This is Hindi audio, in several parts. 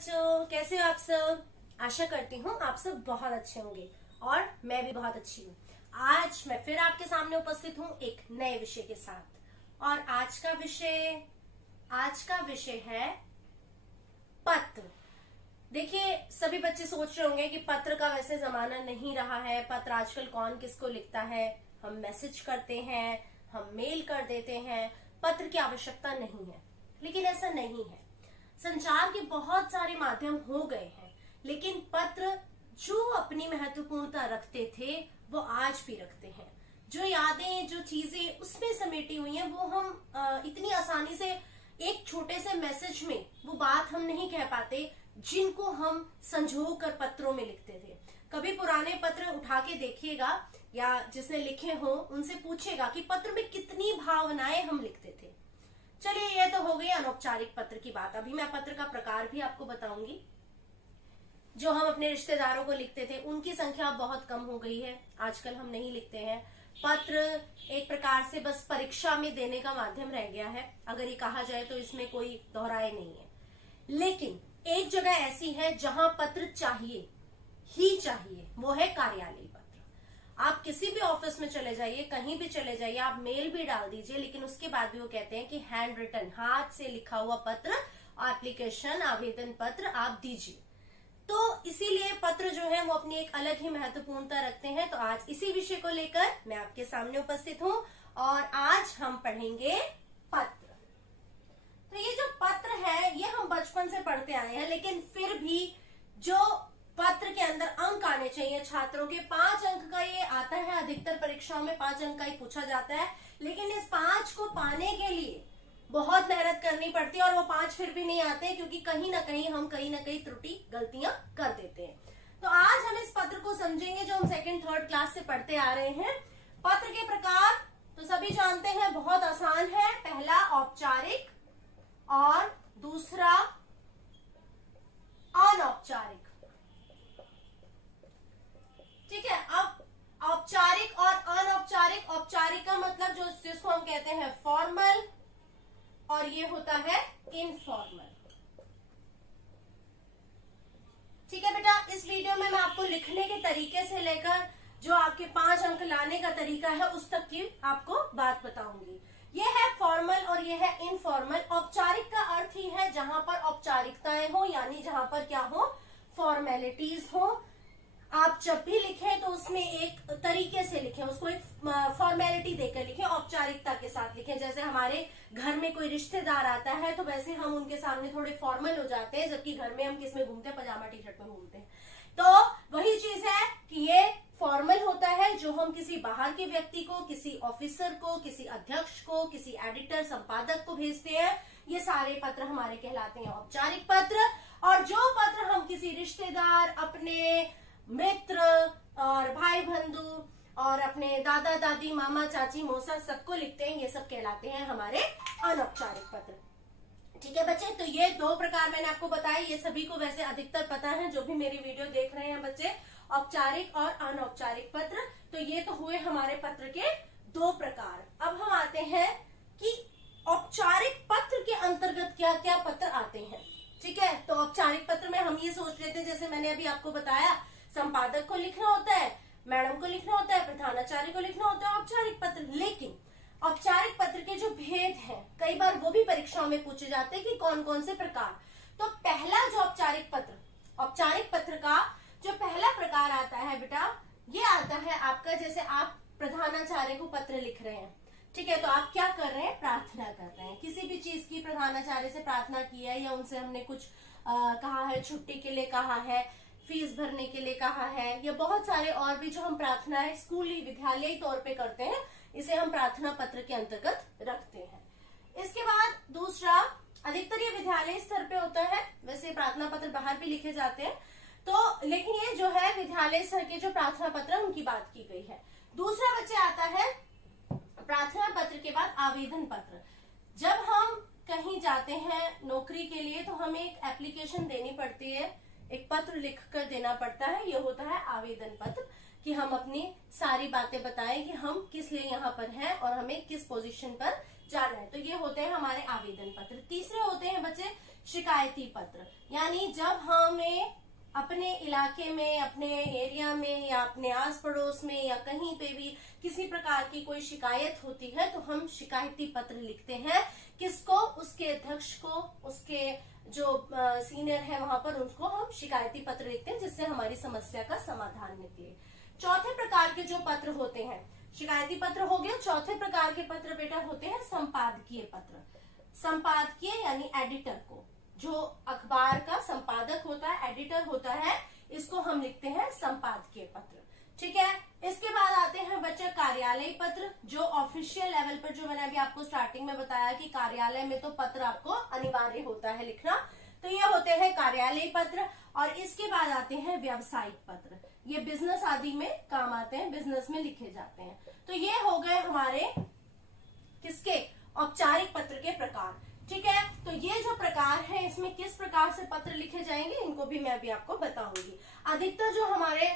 बच्चों, कैसे हो आप सब। आशा करती हूँ आप सब बहुत अच्छे होंगे और मैं भी बहुत अच्छी हूँ। आज मैं फिर आपके सामने उपस्थित हूँ एक नए विषय के साथ। और आज का विषय है पत्र। देखिए, सभी बच्चे सोच रहे होंगे कि पत्र का वैसे जमाना नहीं रहा है। पत्र आजकल कौन किसको लिखता है। हम मैसेज करते हैं, हम मेल कर देते हैं, पत्र की आवश्यकता नहीं है। लेकिन ऐसा नहीं है। संचार के बहुत सारे माध्यम हो गए हैं, लेकिन पत्र जो अपनी महत्वपूर्णता रखते थे वो आज भी रखते हैं। जो यादें, जो चीजें उसमें समेटी हुई हैं, वो हम इतनी आसानी से एक छोटे से मैसेज में वो बात हम नहीं कह पाते जिनको हम संजो कर पत्रों में लिखते थे। कभी पुराने पत्र उठा के देखिएगा या जिसने लिखे हो उनसे पूछेगा कि पत्र में कितनी भावनाएं हम लिखते थे। चलिए, ये तो हो गई अनौपचारिक पत्र की बात। अभी मैं पत्र का प्रकार भी आपको बताऊंगी। जो हम अपने रिश्तेदारों को लिखते थे उनकी संख्या बहुत कम हो गई है। आजकल हम नहीं लिखते हैं। पत्र एक प्रकार से बस परीक्षा में देने का माध्यम रह गया है, अगर ये कहा जाए तो इसमें कोई दोहराए नहीं है। लेकिन एक जगह ऐसी है जहां पत्र चाहिए ही चाहिए, वो है कार्यालय पत्र। आप किसी भी ऑफिस में चले जाइए, कहीं भी चले जाइए, आप मेल भी डाल दीजिए, लेकिन उसके बाद भी वो कहते हैं कि हैंड रिटन, हाथ से लिखा हुआ पत्र, एप्लीकेशन, आवेदन पत्र आप दीजिए। तो इसीलिए पत्र जो है वो अपनी एक अलग ही महत्वपूर्णता रखते हैं। तो आज इसी विषय को लेकर मैं आपके सामने उपस्थित हूँ और आज हम पढ़ेंगे पत्र। तो ये जो पत्र है ये हम बचपन से पढ़ते आए हैं, लेकिन फिर भी जो पत्र के अंदर अंक आने चाहिए छात्रों के, 5 अंक का ये आता है। अधिकतर परीक्षाओं में 5 अंक का ही पूछा जाता है, लेकिन इस 5 को पाने के लिए बहुत मेहनत करनी पड़ती है और वो 5 फिर भी नहीं आते, क्योंकि कहीं ना कहीं त्रुटि, गलतियां कर देते हैं। तो आज हम इस पत्र को समझेंगे जो हम 2nd 3rd क्लास से पढ़ते आ रहे हैं। पत्र के प्रकार तो सभी जानते हैं, बहुत आसान है। पहला औपचारिक और दूसरा अनौपचारिक। ठीक है। अब औपचारिक और अनौपचारिक। औपचारिक का मतलब जिसको हम कहते हैं फॉर्मल, और ये होता है इनफॉर्मल। ठीक है बेटा, इस वीडियो में मैं आपको लिखने के तरीके से लेकर जो आपके 5 अंक लाने का तरीका है उस तक की आपको बात बताऊंगी। ये है फॉर्मल और ये है इनफॉर्मल। औपचारिक का अर्थ ही है जहां पर औपचारिकताएं हो, यानी जहां पर क्या हो, फॉर्मेलिटीज हो। आप जब भी लिखें तो उसमें एक तरीके से लिखें, उसको एक फॉर्मेलिटी देकर लिखें, औपचारिकता के साथ लिखें। जैसे हमारे घर में कोई रिश्तेदार आता है तो वैसे हम उनके सामने थोड़े फॉर्मल हो जाते हैं, जबकि घर में हम किस में घूमते हैं, पजामा टी शर्ट में घूमते हैं। तो वही चीज है कि ये फॉर्मल होता है जो हम किसी बाहर के व्यक्ति को, किसी ऑफिसर को, किसी अध्यक्ष को, किसी एडिटर, संपादक को भेजते हैं। ये सारे पत्र हमारे कहलाते हैं औपचारिक पत्र। और जो पत्र हम किसी रिश्तेदार, अपने मित्र और भाई बंधु और अपने दादा दादी, मामा चाची, मौसा सबको लिखते हैं, ये सब कहलाते हैं हमारे अनौपचारिक पत्र। ठीक है बच्चे, तो ये 2 प्रकार मैंने आपको बताया। ये सभी को वैसे अधिकतर पता है, जो भी मेरी वीडियो देख रहे हैं बच्चे, औपचारिक और अनौपचारिक पत्र। तो ये तो हुए हमारे पत्र के 2 प्रकार। अब हम आते हैं कि औपचारिक पत्र के अंतर्गत क्या क्या पत्र आते हैं। ठीक है, तो औपचारिक पत्र में हम ये सोच लेते हैं, जैसे मैंने अभी आपको बताया, संपादक को लिखना होता है, मैडम को लिखना होता है, प्रधानाचार्य को लिखना होता है औपचारिक पत्र। लेकिन औपचारिक पत्र के जो भेद हैं, कई बार वो भी परीक्षाओं में पूछे जाते हैं कि कौन कौन से प्रकार। तो पहला जो औपचारिक पत्र का जो पहला प्रकार आता है बेटा, ये आता है आपका, जैसे आप प्रधानाचार्य को पत्र लिख रहे हैं। ठीक है, तो आप क्या कर रहे हैं, प्रार्थना कर रहे हैं। किसी भी चीज की प्रधानाचार्य से प्रार्थना की है, या उनसे हमने कुछ कहा है, छुट्टी के लिए कहा है, फीस भरने के लिए कहा है, या बहुत सारे और भी जो हम प्रार्थनाएं स्कूली, विद्यालयी तौर पे करते हैं, इसे हम प्रार्थना पत्र के अंतर्गत रखते हैं। इसके बाद दूसरा, अधिकतर ये विद्यालय स्तर पे होता है, वैसे प्रार्थना पत्र बाहर भी लिखे जाते हैं। तो लेकिन ये जो है विद्यालय स्तर के जो प्रार्थना पत्र उनकी बात की गई है। दूसरा बच्चे आता है प्रार्थना पत्र के बाद आवेदन पत्र। जब हम कहीं जाते हैं नौकरी के लिए तो हमें एक एप्लीकेशन देनी पड़ती है, एक पत्र लिख कर देना पड़ता है। ये होता है आवेदन पत्र, कि हम अपनी सारी बातें बताएं कि हम किस लिए यहाँ पर हैं और हमें किस पोजीशन पर जाना है। तो ये होते हैं हमारे आवेदन पत्र। तीसरे होते हैं बच्चे शिकायती पत्र, यानी जब हमें अपने इलाके में, अपने एरिया में या अपने आस पड़ोस में या कहीं पे भी किसी प्रकार की कोई शिकायत होती है तो हम शिकायती पत्र लिखते हैं। किसको? उसके अध्यक्ष को, उसके जो सीनियर है वहां पर, उसको हम शिकायती पत्र लिखते हैं जिससे हमारी समस्या का समाधान निकले। चौथे प्रकार के जो पत्र होते हैं, शिकायती पत्र हो गया। चौथे प्रकार के पत्र बेटा होते हैं संपादकीय पत्र। संपादकीय यानी एडिटर को, जो अखबार का संपादक होता है, एडिटर होता है, इसको हम लिखते हैं संपादकीय पत्र। ठीक है। इसके बाद आते हैं बच्चे कार्यालय पत्र, जो ऑफिशियल लेवल पर, जो मैंने अभी आपको स्टार्टिंग में बताया कि कार्यालय में तो पत्र आपको अनिवार्य होता है लिखना, तो ये होते हैं कार्यालय पत्र। और इसके बाद आते हैं व्यावसायिक पत्र, ये बिजनेस आदि में काम आते हैं, बिजनेस में लिखे जाते हैं। तो ये हो गए हमारे किसके? औपचारिक पत्र के प्रकार। ठीक है। तो ये जो प्रकार है, इसमें किस प्रकार से पत्र लिखे जाएंगे इनको भी मैं अभी आपको बताऊंगी। अधिकतर जो हमारे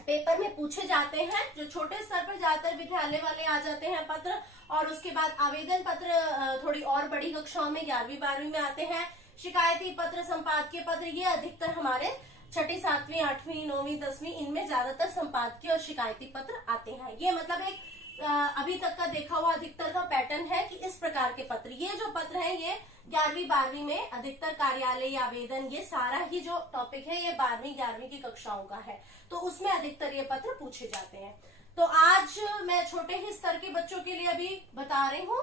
पेपर में पूछे जाते हैं, जो छोटे स्तर पर ज्यादातर विद्यालय वाले आ जाते हैं पत्र, और उसके बाद आवेदन पत्र थोड़ी और बड़ी कक्षाओं में 11वीं 12वीं में आते हैं। शिकायती पत्र, संपादकीय पत्र, ये अधिकतर हमारे 6ठी 7वीं 8वीं 9वीं 10वीं इनमें ज्यादातर संपादकीय और शिकायती पत्र आते हैं। ये मतलब एक अभी तक का देखा हुआ अधिकतर का पैटर्न है कि इस प्रकार के पत्र, ये जो पत्र है ये 11वीं 12वीं में अधिकतर कार्यालय आवेदन, ये सारा ही जो टॉपिक है ये 12वीं 11वीं की कक्षाओं का है, तो उसमें अधिकतर ये पत्र पूछे जाते हैं। तो आज मैं छोटे ही स्तर के बच्चों के लिए अभी बता रही हूँ,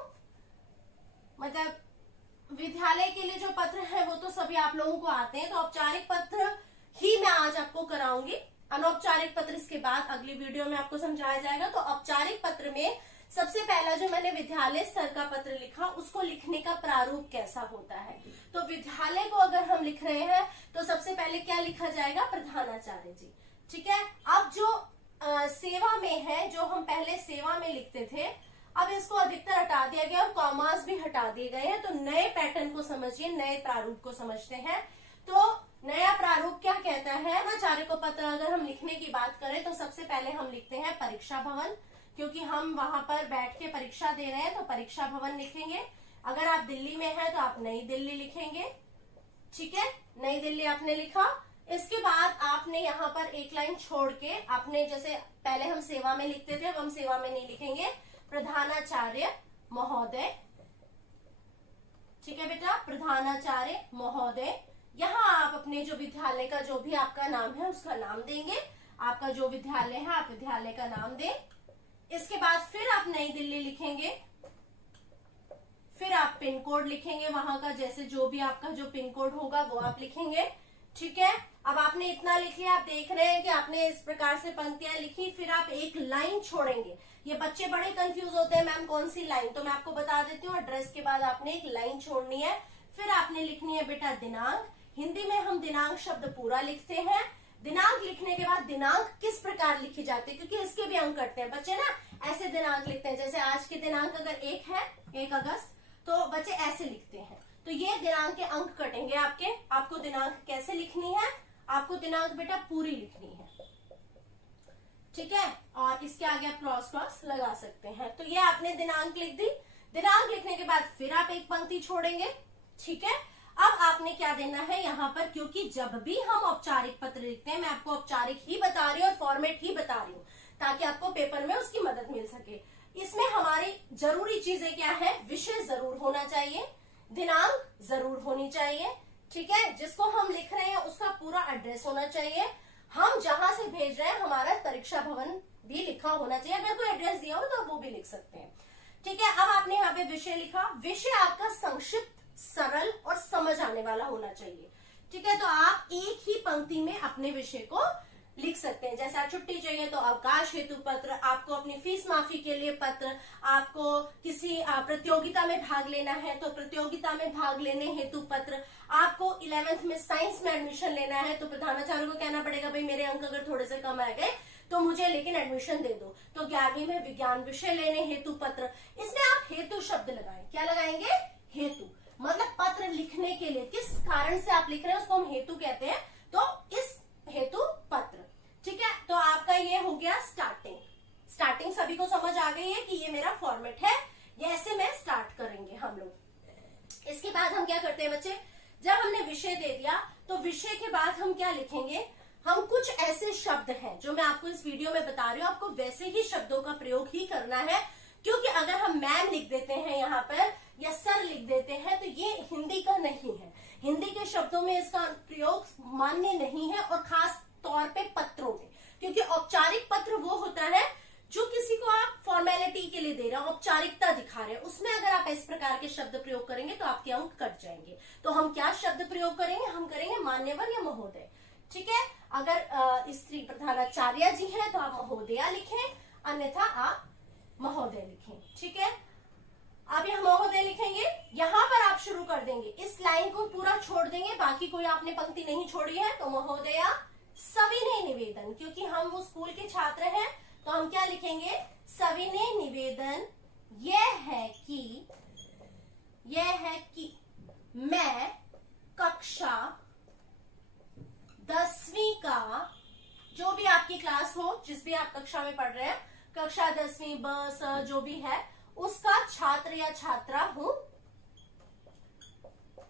मतलब विद्यालय के लिए जो पत्र है वो तो सभी आप लोगों को आते हैं, तो औपचारिक पत्र ही मैं आज आपको कराऊंगी। अनौपचारिक पत्र इसके बाद अगली वीडियो में आपको समझाया जाएगा। तो औपचारिक पत्र में सबसे पहला जो मैंने विद्यालय स्तर का पत्र लिखा, उसको लिखने का प्रारूप कैसा होता है। तो विद्यालय को अगर हम लिख रहे हैं तो सबसे पहले क्या लिखा जाएगा? प्रधानाचार्य जी। ठीक है। अब जो सेवा में है, जो हम पहले सेवा में लिखते थे, अब इसको अधिकतर हटा दिया गया और कॉमास भी हटा दिए गए हैं। तो नए पैटर्न को समझिए, नए प्रारूप को समझते हैं। तो नया प्रारूप क्या कहता है? आचार्य को पत्र अगर हम लिखने की बात करें तो सबसे पहले हम लिखते हैं परीक्षा भवन, क्योंकि हम वहां पर बैठ के परीक्षा दे रहे हैं, तो परीक्षा भवन लिखेंगे। अगर आप दिल्ली में हैं तो आप नई दिल्ली लिखेंगे। ठीक है, नई दिल्ली आपने लिखा। इसके बाद आपने यहाँ पर एक लाइन छोड़ के, आपने जैसे पहले हम सेवा में लिखते थे, अब हम सेवा में नहीं लिखेंगे, प्रधानाचार्य महोदय। ठीक है बेटा, प्रधानाचार्य महोदय। यहाँ आप अपने जो विद्यालय का जो भी आपका नाम है उसका नाम देंगे। आपका जो विद्यालय है आप विद्यालय का नाम दें। इसके बाद फिर आप नई दिल्ली लिखेंगे, फिर आप पिन कोड लिखेंगे वहां का, जैसे जो भी आपका जो पिन कोड होगा वो आप लिखेंगे। ठीक है। अब आपने इतना लिख लिया, आप देख रहे हैं कि आपने इस प्रकार से पंक्तियां लिखी, फिर आप एक लाइन छोड़ेंगे। ये बच्चे बड़े कंफ्यूज होते हैं, मैम कौन सी लाइन, तो मैं आपको बता देती हूँ। एड्रेस के बाद आपने एक लाइन छोड़नी है, फिर आपने लिखनी है बेटा दिनांक। हिंदी में हम दिनांक शब्द पूरा लिखते हैं। दिनांक लिखने के बाद दिनांक किस प्रकार लिखी जाती है, क्योंकि इसके भी अंक कटते हैं बच्चे ना, ऐसे दिनांक लिखते हैं। जैसे आज की दिनांक अगर 1 है, 1 अगस्त, तो बच्चे ऐसे लिखते हैं। तो ये दिनांक के अंक कटेंगे आपके। आपको दिनांक कैसे लिखनी है? आपको दिनांक बेटा पूरी लिखनी है। ठीक है। और इसके आगे आप क्रॉस क्रॉस लगा सकते हैं। तो ये आपने दिनांक लिख दी। दिनांक लिखने के बाद फिर आप एक पंक्ति छोड़ेंगे। ठीक है। अब आपने क्या देना है यहाँ पर, क्योंकि जब भी हम औपचारिक पत्र लिखते हैं, मैं आपको औपचारिक ही बता रही हूँ और फॉर्मेट ही बता रही हूँ ताकि आपको पेपर में उसकी मदद मिल सके। इसमें हमारी जरूरी चीजें क्या है? विषय जरूर होना चाहिए, दिनांक जरूर होनी चाहिए। ठीक है। जिसको हम लिख रहे हैं उसका पूरा एड्रेस होना चाहिए। हम जहां से भेज रहे हैं हमारा परीक्षा भवन भी लिखा होना चाहिए। अगर कोई एड्रेस दिया हो तो वो भी लिख सकते हैं। ठीक है। अब आपने यहाँ पे विषय लिखा। विषय आपका संक्षिप्त, सरल और समझ आने वाला होना चाहिए। ठीक है। तो आप एक ही पंक्ति में अपने विषय को लिख सकते हैं। जैसे आप छुट्टी चाहिए तो अवकाश हेतु पत्र, आपको अपनी फीस माफी के लिए पत्र, आपको किसी प्रतियोगिता में भाग लेना है तो प्रतियोगिता में भाग लेने हेतु पत्र, आपको 11th में साइंस में एडमिशन लेना है तो प्रधानाचार्य को कहना पड़ेगा भाई मेरे अंक अगर थोड़े से कम आ गए तो मुझे लेकिन एडमिशन दे दो। तो 11वीं में विज्ञान विषय लेने हेतु पत्र, इसमें आप हेतु शब्द लगाएं। क्या लगाएंगे? हेतु। मतलब पत्र लिखने के लिए किस कारण से आप लिख रहे हैं उसको हम हेतु कहते हैं। तो इस हेतु पत्र। ठीक है। तो आपका ये हो गया स्टार्टिंग सभी को समझ आ गई है कि ये मेरा फॉर्मेट है, ये ऐसे में स्टार्ट करेंगे हम लोग। इसके बाद हम क्या करते हैं बच्चे, जब हमने विषय दे दिया तो विषय के बाद हम क्या लिखेंगे, हम कुछ ऐसे शब्द हैं जो मैं आपको इस वीडियो में बता रही हूँ, आपको वैसे ही शब्दों का प्रयोग ही करना है, क्योंकि अगर हम मैम लिख देते हैं यहाँ पर या सर लिख देते हैं तो ये हिंदी का नहीं है। हिंदी के शब्दों में इसका प्रयोग मान्य नहीं है, और खास तौर पे पत्रों में, क्योंकि औपचारिक पत्र वो होता है जो किसी को आप फॉर्मेलिटी के लिए दे रहे हो, औपचारिकता दिखा रहे हैं, उसमें अगर आप इस प्रकार के शब्द प्रयोग करेंगे तो आपके अंक कट जाएंगे। तो हम क्या शब्द प्रयोग करेंगे, हम करेंगे मान्यवर या महोदय। ठीक है, अगर स्त्री प्रधानाचार्य जी हैं तो आप महोदया लिखें, अन्यथा आप महोदय लिखें। ठीक है, आप यहाँ महोदय लिखेंगे, यहाँ पर आप शुरू कर देंगे, इस लाइन को पूरा छोड़ देंगे, बाकी कोई आपने पंक्ति नहीं छोड़ी है, तो महोदया सविनय निवेदन, क्योंकि हम वो स्कूल के छात्र हैं तो हम क्या लिखेंगे, सविनय निवेदन यह है कि मैं कक्षा 10वीं का, जो भी आपकी क्लास हो, जिस भी आप कक्षा में पढ़ रहे हैं, कक्षा 10वीं ब स जो भी है, उसका छात्र या छात्रा हूं।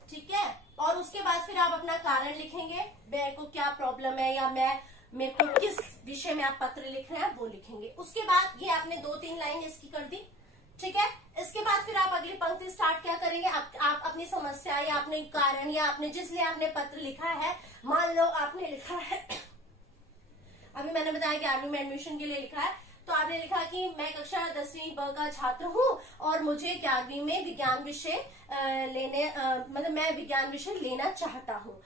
ठीक है, और उसके बाद फिर आप अपना कारण लिखेंगे, मेरे को क्या प्रॉब्लम है या मेरे को किस विषय में आप पत्र लिख रहे हैं वो लिखेंगे। उसके बाद ये आपने 2-3 लाइन इसकी कर दी। ठीक है, इसके बाद फिर आप अगली पंक्ति स्टार्ट क्या करेंगे, आप अपनी समस्या या अपने कारण या आपने जिसलिए आपने पत्र लिखा है, मान लो आपने लिखा है, अभी मैंने बताया कि 11वीं में एडमिशन के लिए लिखा है, तो आपने लिखा कि मैं कक्षा 10वीं ब का छात्र हूँ और मुझे 11वीं में विज्ञान विषय मतलब मैं विज्ञान विषय लेना चाहता हूँ,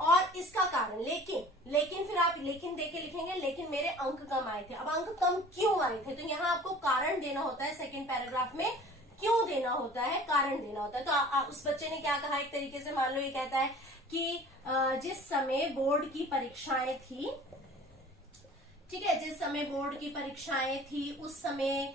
और इसका कारण लेकिन फिर आप लेकिन देके लिखेंगे, लेकिन मेरे अंक कम आए थे। अब अंक कम क्यों आए थे, तो यहाँ आपको कारण देना होता है, सेकंड पैराग्राफ में क्यों देना होता है, कारण देना होता है। तो उस बच्चे ने क्या कहा, एक तरीके से मान लो ये कहता है कि जिस समय बोर्ड की परीक्षाएं थी, ठीक है, जिस समय बोर्ड की परीक्षाएं थी उस समय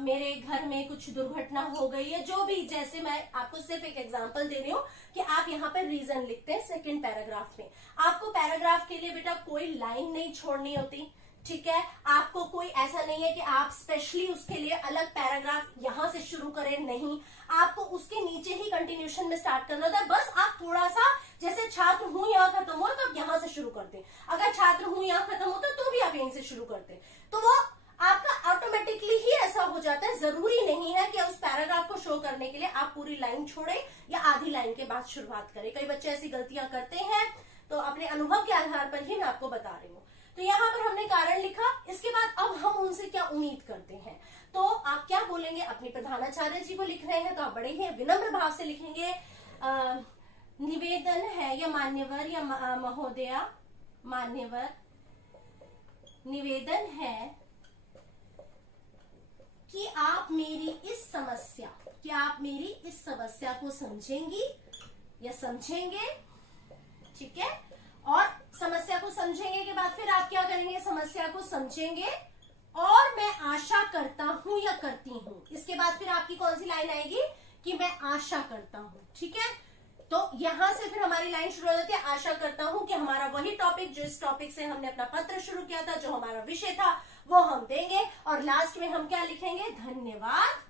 मेरे घर में कुछ दुर्घटना हो गई है, जो भी, जैसे मैं आपको सिर्फ एक एग्जांपल दे रही हूँ कि आप यहाँ पर रीजन लिखते हैं सेकंड पैराग्राफ में। आपको पैराग्राफ के लिए बेटा कोई लाइन नहीं छोड़नी होती। ठीक है, आपको कोई ऐसा नहीं है कि आप स्पेशली उसके लिए अलग पैराग्राफ यहां से शुरू करें, नहीं, आपको उसके नीचे ही कंटिन्यूशन में स्टार्ट करना होता है। बस आप थोड़ा सा, जैसे छात्र हूं यहाँ खत्म हो तो आप यहां से शुरू करते, अगर छात्र हूं यहाँ खत्म होता तो भी आप यहीं से शुरू करते, तो वो आपका ऑटोमेटिकली ही ऐसा हो जाता है। जरूरी नहीं है कि उस पैराग्राफ को शो करने के लिए आप पूरी लाइन छोड़ें या आधी लाइन के बाद शुरुआत करें। कई बच्चे ऐसी गलतियां करते हैं, तो अपने अनुभव के आधार पर ही मैं आपको बता रही हूँ। तो यहाँ पर हमने कारण लिखा, इसके बाद अब हम उनसे क्या उम्मीद करते हैं, तो आप क्या बोलेंगे, अपनी प्रधानाचार्य जी को लिख रहे हैं तो आप बड़े ही विनम्र भाव से लिखेंगे, निवेदन है या मान्यवर या महोदया, मान्यवर निवेदन है कि आप मेरी इस समस्या को समझेंगी या समझेंगे। ठीक है, और समस्या को समझेंगे के बाद फिर आप क्या करेंगे, समस्या को समझेंगे और मैं आशा करता हूं या करती हूं। इसके बाद फिर आपकी कौन सी लाइन आएगी कि मैं आशा करता हूं। ठीक है, तो यहां से फिर हमारी लाइन शुरू हो जाती है, आशा करता हूं कि हमारा वही टॉपिक, जिस टॉपिक से हमने अपना पत्र शुरू किया था, जो हमारा विषय था, वो हम देंगे, और लास्ट में हम क्या लिखेंगे, धन्यवाद।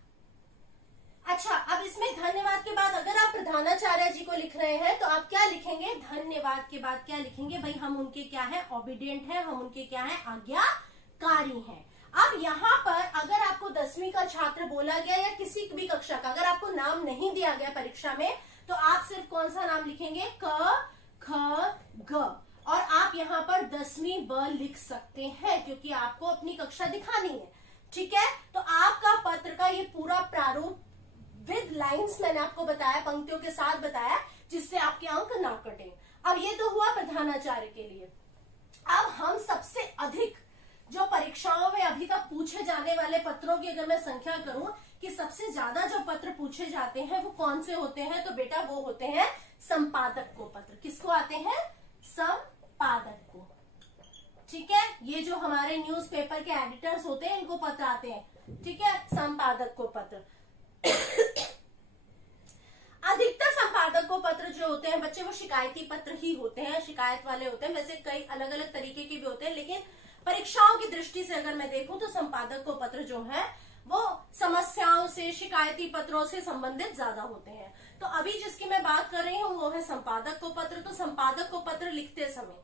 अच्छा, अब इसमें धन्यवाद के बाद अगर आप प्रधानाचार्य जी को लिख रहे हैं तो आप क्या लिखेंगे, धन्यवाद के बाद क्या लिखेंगे, भाई हम उनके क्या है, ओबीडियंट है, हम उनके क्या है, आज्ञाकारी हैं। अब यहाँ पर अगर आपको 10वीं का छात्र बोला गया या किसी भी कक्षा का, अगर आपको नाम नहीं दिया गया परीक्षा में, तो आप सिर्फ कौन सा नाम लिखेंगे, क ख ग, और आप यहाँ पर 10वीं ब लिख सकते हैं क्योंकि आपको अपनी कक्षा दिखानी है। ठीक है, तो आपका पत्र का ये पूरा प्रारूप विद लाइंस मैंने आपको बताया, पंक्तियों के साथ बताया, जिससे आपके अंक ना कटें। अब ये तो हुआ प्रधानाचार्य के लिए। अब हम सबसे अधिक जो परीक्षाओं में अभी तक पूछे जाने वाले पत्रों की अगर मैं संख्या करूं कि सबसे ज्यादा जो पत्र पूछे जाते हैं वो कौन से होते हैं, तो बेटा वो होते हैं संपादक को पत्र। किसको आते हैं, संपादक को। ठीक है, ये जो हमारे न्यूज़पेपर के एडिटर्स होते हैं इनको पत्र आते हैं। ठीक है, संपादक को पत्र। अधिकतर संपादक को पत्र जो होते हैं बच्चे वो शिकायती पत्र ही होते हैं, शिकायत वाले होते हैं। वैसे कई अलग अलग तरीके के भी होते हैं, लेकिन परीक्षाओं की दृष्टि से अगर मैं देखूं तो संपादक को पत्र जो है वो समस्याओं से, शिकायती पत्रों से संबंधित ज्यादा होते हैं। तो अभी जिसकी मैं बात कर रही हूँ वो है संपादक को पत्र। तो संपादक को पत्र लिखते समय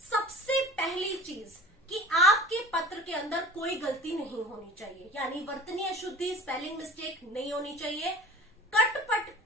सबसे पहली चीज कि आपके पत्र के अंदर कोई गलती नहीं होनी चाहिए, यानी वर्तनीय अशुद्धि, स्पेलिंग मिस्टेक नहीं होनी चाहिए।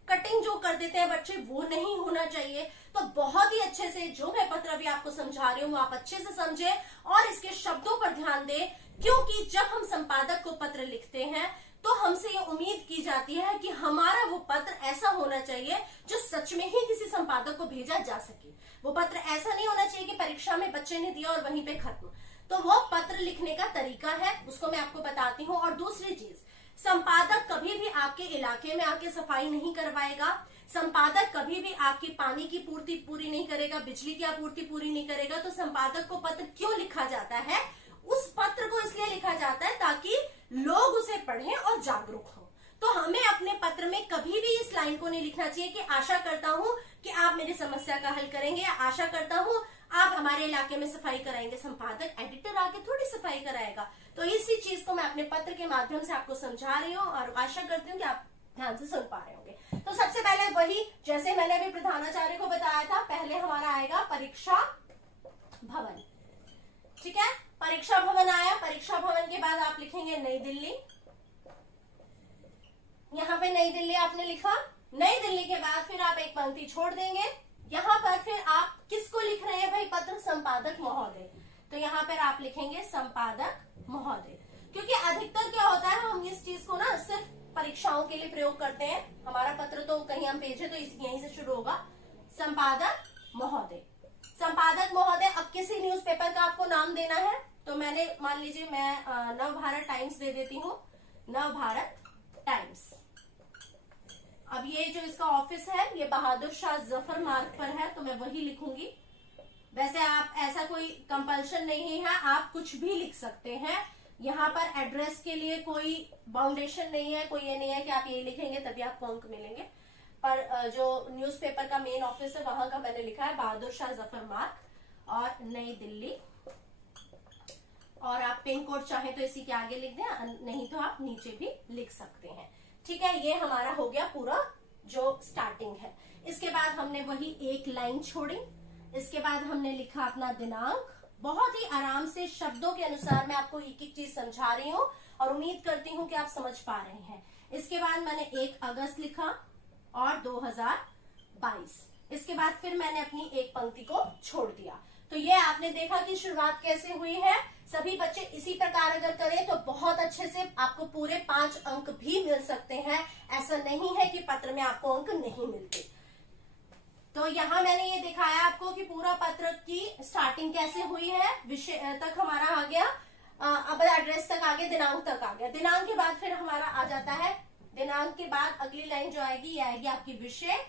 कटिंग जो कर देते हैं बच्चे वो नहीं होना चाहिए। तो बहुत ही अच्छे से जो मैं पत्र अभी आपको समझा रही हूँ आप अच्छे से समझे और इसके शब्दों पर ध्यान दें, क्योंकि जब हम संपादक को पत्र लिखते हैं तो हमसे ये उम्मीद की जाती है कि हमारा वो पत्र ऐसा होना चाहिए जो सच में ही किसी संपादक को भेजा जा सके। वो पत्र ऐसा नहीं होना चाहिए कि परीक्षा में बच्चे ने दिया और वहीं पे खत्म। तो वो पत्र लिखने का तरीका है, उसको मैं आपको बताती हूँ। और दूसरी चीज, संपादक कभी भी आपके इलाके में आके सफाई नहीं करवाएगा। संपादक कभी भी आपकी पानी की पूर्ति पूरी नहीं करेगा, बिजली की आपूर्ति पूरी नहीं करेगा। तो संपादक को पत्र क्यों लिखा जाता है? उस पत्र को इसलिए लिखा जाता है ताकि लोग उसे पढ़ें और जागरूक हों। तो हमें अपने पत्र में कभी भी इस लाइन को नहीं लिखना चाहिए कि आशा करता हूं कि आप मेरी समस्या का हल करेंगे, या आशा करता हूं आप हमारे इलाके में सफाई कराएंगे। संपादक एडिटर आके थोड़ी सफाई कराएगा। तो इसी चीज को मैं अपने पत्र के माध्यम से आपको समझा रही हूँ और आशा करती हूँ कि आप ध्यान से सुन पा रहे होंगे। तो सबसे पहले वही, जैसे मैंने अभी प्रधानाचार्य को बताया था, पहले हमारा आएगा परीक्षा भवन। ठीक है, परीक्षा भवन आया। परीक्षा भवन के बाद आप लिखेंगे नई दिल्ली। यहाँ पे नई दिल्ली आपने लिखा। नई दिल्ली के बाद फिर आप एक पंक्ति छोड़ देंगे। यहाँ पर फिर आप किसको लिख रहे हैं भाई पत्र? संपादक महोदय। तो यहाँ पर आप लिखेंगे संपादक महोदय, क्योंकि अधिकतर क्या होता है हम इस चीज को ना सिर्फ परीक्षाओं के लिए प्रयोग करते हैं। हमारा पत्र तो कहीं हम भेजे तो यहीं से शुरू होगा, संपादक महोदय। संपादक महोदय, अब किसी न्यूज़पेपर का आपको नाम देना है तो मैंने मान लीजिए मैं नवभारत टाइम्स दे देती हूँ, नवभारत टाइम्स। अब ये जो इसका ऑफिस है ये बहादुर शाह जफर मार्ग पर है तो मैं वही लिखूंगी। वैसे आप ऐसा कोई कंपल्शन नहीं है, आप कुछ भी लिख सकते हैं। यहाँ पर एड्रेस के लिए कोई बाउंडेशन नहीं है, कोई ये नहीं है कि आप ये लिखेंगे तभी आपको अंक मिलेंगे। पर जो न्यूज़पेपर का मेन ऑफिस है वहां का मैंने लिखा है बहादुर शाह जफर मार्ग और नई दिल्ली। और आप पिन कोड चाहे तो इसी के आगे लिख दें, नहीं तो आप नीचे भी लिख सकते हैं। ठीक है, ये हमारा हो गया पूरा जो स्टार्टिंग है। इसके बाद हमने वही एक लाइन छोड़ी। इसके बाद हमने लिखा अपना दिनांक। बहुत ही आराम से शब्दों के अनुसार मैं आपको एक एक चीज समझा रही हूँ और उम्मीद करती हूँ कि आप समझ पा रहे हैं। इसके बाद मैंने 1 अगस्त लिखा और 2022। इसके बाद फिर मैंने अपनी एक पंक्ति को छोड़ दिया। तो ये आपने देखा कि शुरुआत कैसे हुई है। सभी बच्चे इसी प्रकार अगर करें तो बहुत अच्छे से आपको पूरे 5 अंक भी मिल सकते हैं। ऐसा नहीं है कि पत्र में आपको अंक नहीं मिलते। तो यहाँ मैंने ये दिखाया आपको कि पूरा पत्र की स्टार्टिंग कैसे हुई है, विषय तक हमारा आ गया, अब एड्रेस तक आ गया, दिनांक तक आ गया। दिनांक के बाद फिर हमारा आ जाता है, दिनांक के बाद अगली लाइन जो आएगी ये आएगी आपकी विषय।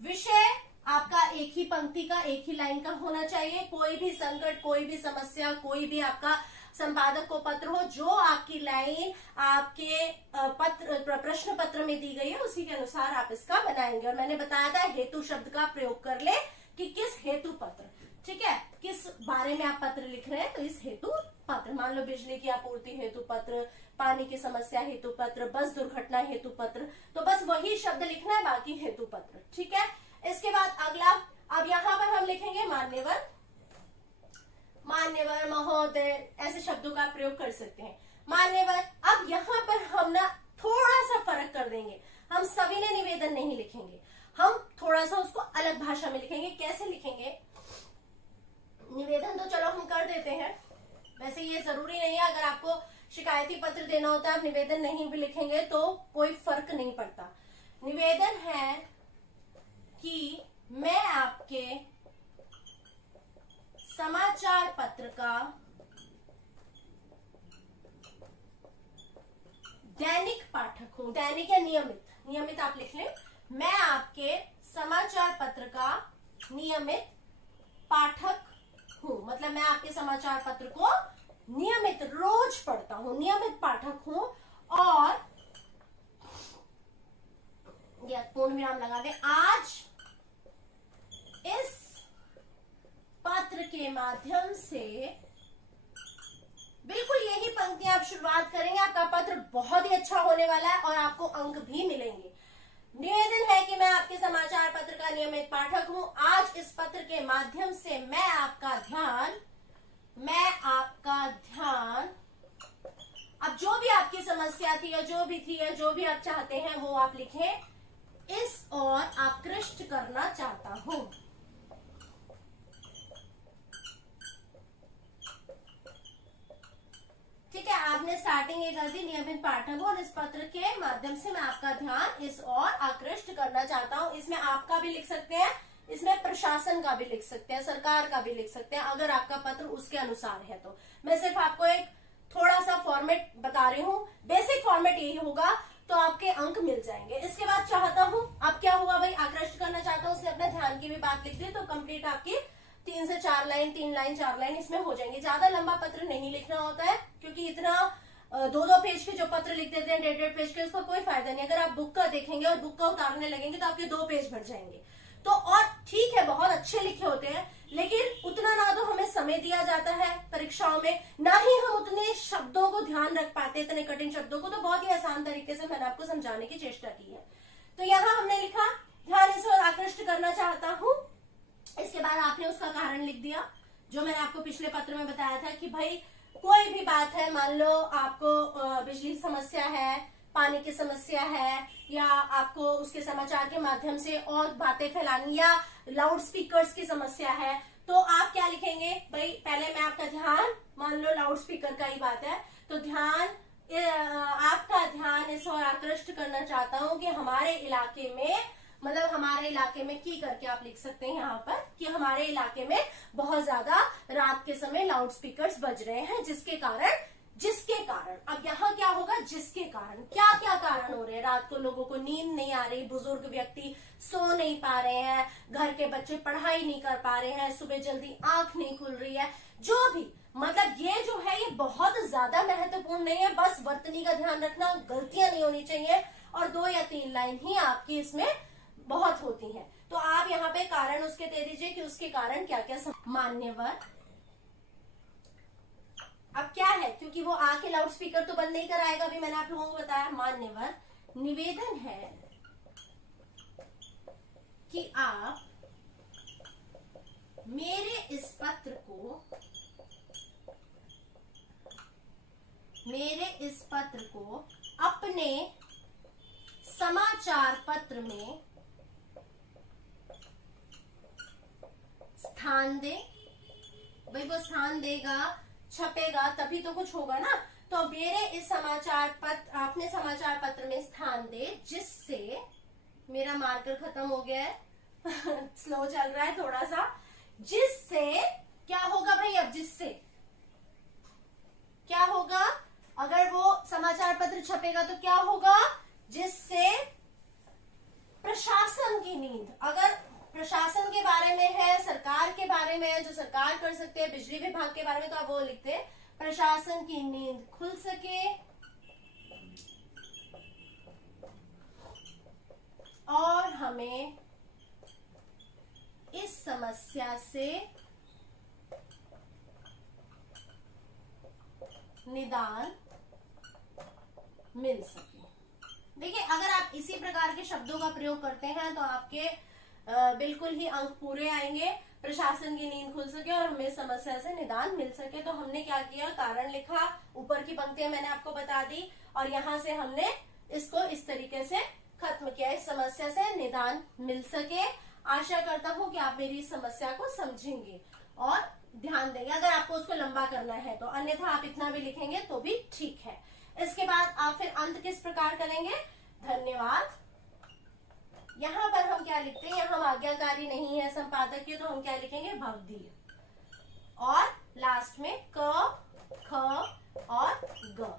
विषय आपका एक ही पंक्ति का, एक ही लाइन का होना चाहिए। कोई भी संकट, कोई भी समस्या, कोई भी आपका संपादक को पत्र हो, जो आपकी लाइन आपके प्रश्न पत्र में दी गई है उसी के अनुसार आप इसका बनाएंगे। और मैंने बताया था हेतु शब्द का प्रयोग कर ले कि किस हेतु पत्र, ठीक है, किस बारे में आप पत्र लिख रहे हैं। तो इस हेतु पत्र, मान लो बिजली की आपूर्ति हेतु पत्र, पानी की समस्या हेतु पत्र, बस दुर्घटना हेतु पत्र, तो बस वही शब्द लिखना है, बाकी हेतु पत्र। ठीक है, इसके बाद अगला, अब यहाँ पर हम लिखेंगे मान्यवर, मान्यवर महोदय, ऐसे शब्दों का प्रयोग कर सकते हैं। मान्यवर, अब यहाँ पर हम ना थोड़ा सा फर्क कर देंगे। हम सविनय निवेदन नहीं लिखेंगे, हम थोड़ा सा उसको अलग भाषा में लिखेंगे। कैसे लिखेंगे? निवेदन तो चलो हम कर देते हैं, वैसे ये जरूरी नहीं है। अगर आपको शिकायती पत्र देना होता है आप निवेदन नहीं भी लिखेंगे तो कोई फर्क नहीं पड़ता। निवेदन है कि मैं आपके समाचार पत्र का दैनिक पाठक हूं। दैनिक या नियमित, नियमित आप लिख लें। मैं आपके समाचार पत्र का नियमित पाठक हूं, मतलब मैं आपके समाचार पत्र को नियमित रोज पढ़ता हूं, नियमित पाठक हूं। और यह पूर्ण विराम लगा दें। आज इस पत्र के माध्यम से, बिल्कुल यही पंक्तियां आप शुरुआत करेंगे, आपका पत्र बहुत ही अच्छा होने वाला है और आपको अंक भी मिलेंगे। निवेदन है कि मैं आपके समाचार पत्र का नियमित पाठक हूं। आज इस पत्र के माध्यम से मैं आपका ध्यान अब जो भी आपकी समस्या थी या जो भी थी या जो भी आप चाहते हैं वो आप लिखें, इस ओर आकृष्ट करना चाहता हूं। ठीक है, आपने स्टार्टिंग ये कर दी, नियमित पाठक और इस पत्र के माध्यम से मैं आपका ध्यान इस ओर आकृष्ट करना चाहता हूं। इसमें आपका भी लिख सकते हैं, इसमें प्रशासन का भी लिख सकते हैं, सरकार का भी लिख सकते हैं, अगर आपका पत्र उसके अनुसार है तो। मैं सिर्फ आपको एक थोड़ा सा फॉर्मेट बता रही हूँ, बेसिक फॉर्मेट यही होगा, तो आपके अंक मिल जाएंगे। इसके बाद चाहता हूँ, अब क्या हुआ भाई, आकृष्ट करना चाहता हूँ, उसने अपने ध्यान की भी बात लिख दी, तो कंप्लीट आपकी 3 से 4 लाइन, 3 लाइन 4 लाइन इसमें हो जाएंगी। ज्यादा लंबा पत्र नहीं लिखना होता है, क्योंकि इतना 2-2 पेज के जो पत्र लिख देते हैं 1.5 पेज के, उसका कोई फायदा नहीं। अगर आप बुक का देखेंगे और बुक का उतारने लगेंगे तो आपके 2 पेज भर जाएंगे। तो और ठीक है, बहुत अच्छे लिखे होते हैं, लेकिन उतना ना तो हमें समय दिया जाता है परीक्षाओं में, ना ही हम उतने शब्दों को ध्यान रख पाते, इतने कठिन शब्दों को। तो बहुत ही आसान तरीके से मैंने आपको समझाने की चेष्टा की है। तो यहाँ हमने लिखा ध्यान इस ओर आकृष्ट करना चाहता हूँ। इसके बाद आपने उसका कारण लिख दिया, जो मैंने आपको पिछले पत्र में बताया था कि भाई कोई भी बात है, मान लो आपको बिजली की समस्या है, पानी की समस्या है, या आपको उसके समाचार के माध्यम से और बातें फैलानी, या लाउड स्पीकर्स की समस्या है, तो आप क्या लिखेंगे भाई, पहले मैं आपका ध्यान, मान लो लाउड स्पीकर का ही बात है, तो आपका ध्यान इस ओर आकृष्ट करना चाहता हूं कि हमारे इलाके में, मतलब हमारे इलाके में की करके आप लिख सकते हैं यहाँ पर कि हमारे इलाके में बहुत ज्यादा रात के समय लाउड स्पीकर्स बज रहे हैं, जिसके कारण अब यहाँ क्या होगा, जिसके कारण, क्या क्या कारण हो रहे हैं, रात को लोगों को नींद नहीं आ रही, बुजुर्ग व्यक्ति सो नहीं पा रहे हैं, घर के बच्चे पढ़ाई नहीं कर पा रहे हैं, सुबह जल्दी आंख नहीं खुल रही है, जो भी, मतलब ये जो है ये बहुत ज्यादा महत्वपूर्ण नहीं है, बस वर्तनी का ध्यान रखना, गलतियां नहीं होनी चाहिए, और 2 या 3 लाइन ही आपकी इसमें बहुत होती हैं। तो आप यहाँ पे कारण उसके दे दीजिए कि उसके कारण क्या क्या। मान्यवर, अब क्या है, क्योंकि वो आके लाउड स्पीकर तो बंद नहीं कराएगा, अभी मैंने आप लोगों को बताया। मान्यवर, निवेदन है कि आप मेरे इस पत्र को अपने समाचार पत्र में स्थान दे। भाई वो स्थान देगा, छपेगा, तभी तो कुछ होगा ना। तो मेरे इस अपने समाचार पत्र में स्थान दे, जिससे, मेरा मार्कर खत्म हो गया है स्लो चल रहा है थोड़ा सा, जिससे क्या होगा भाई, अब जिससे क्या होगा, अगर वो समाचार पत्र छपेगा तो क्या होगा, जिससे प्रशासन की नींद, अगर प्रशासन के बारे में है, सरकार के बारे में है, जो सरकार कर सकते हैं, बिजली विभाग के बारे में, तो आप वो लिखते हैं, प्रशासन की नींद खुल सके और हमें इस समस्या से निदान मिल सके। देखिए, अगर आप इसी प्रकार के शब्दों का प्रयोग करते हैं तो आपके बिल्कुल ही अंक पूरे आएंगे। प्रशासन की नींद खुल सके और हमें समस्या से निदान मिल सके। तो हमने क्या किया, कारण लिखा, ऊपर की पंक्तियां मैंने आपको बता दी, और यहाँ से हमने इसको इस तरीके से खत्म किया, इस समस्या से निदान मिल सके। आशा करता हूँ कि आप मेरी इस समस्या को समझेंगे और ध्यान देंगे, अगर आपको उसको लंबा करना है तो, अन्यथा आप इतना भी लिखेंगे तो भी ठीक है। इसके बाद आप फिर अंत किस प्रकार करेंगे, धन्यवाद। यहाँ पर हम क्या लिखते हैं, हम आज्ञाकारी नहीं है संपादक के, तो हम क्या लिखेंगे, भवदीय, और लास्ट में क, ख और ग।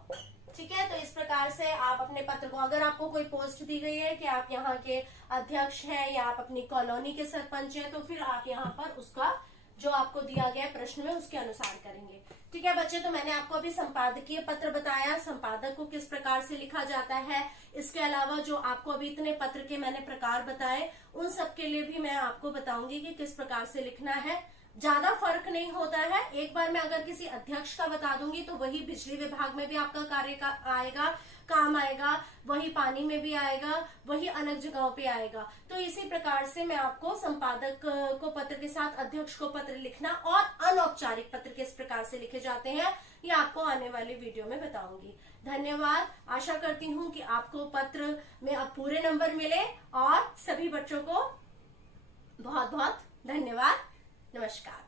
ठीक है, तो इस प्रकार से आप अपने पत्र को, अगर आपको कोई पोस्ट दी गई है कि आप यहाँ के अध्यक्ष हैं या आप अपनी कॉलोनी के सरपंच हैं, तो फिर आप यहाँ पर उसका जो आपको दिया गया प्रश्न में उसके अनुसार करेंगे। ठीक है बच्चे, तो मैंने आपको अभी संपादकीय पत्र बताया, संपादक को किस प्रकार से लिखा जाता है। इसके अलावा जो आपको अभी इतने पत्र के मैंने प्रकार बताए, उन सब के लिए भी मैं आपको बताऊंगी कि किस प्रकार से लिखना है। ज्यादा फर्क नहीं होता है। एक बार मैं अगर किसी अध्यक्ष का बता दूंगी तो वही बिजली विभाग में भी आपका कार्य का आएगा, काम आएगा, वही पानी में भी आएगा, वही अलग जगहों पे आएगा। तो इसी प्रकार से मैं आपको संपादक को पत्र के साथ अध्यक्ष को पत्र लिखना और अनौपचारिक पत्र किस प्रकार से लिखे जाते हैं ये आपको आने वाली वीडियो में बताऊंगी। धन्यवाद। आशा करती हूँ कि आपको पत्र में अब पूरे नंबर मिले और सभी बच्चों को बहुत बहुत धन्यवाद। नमस्कार।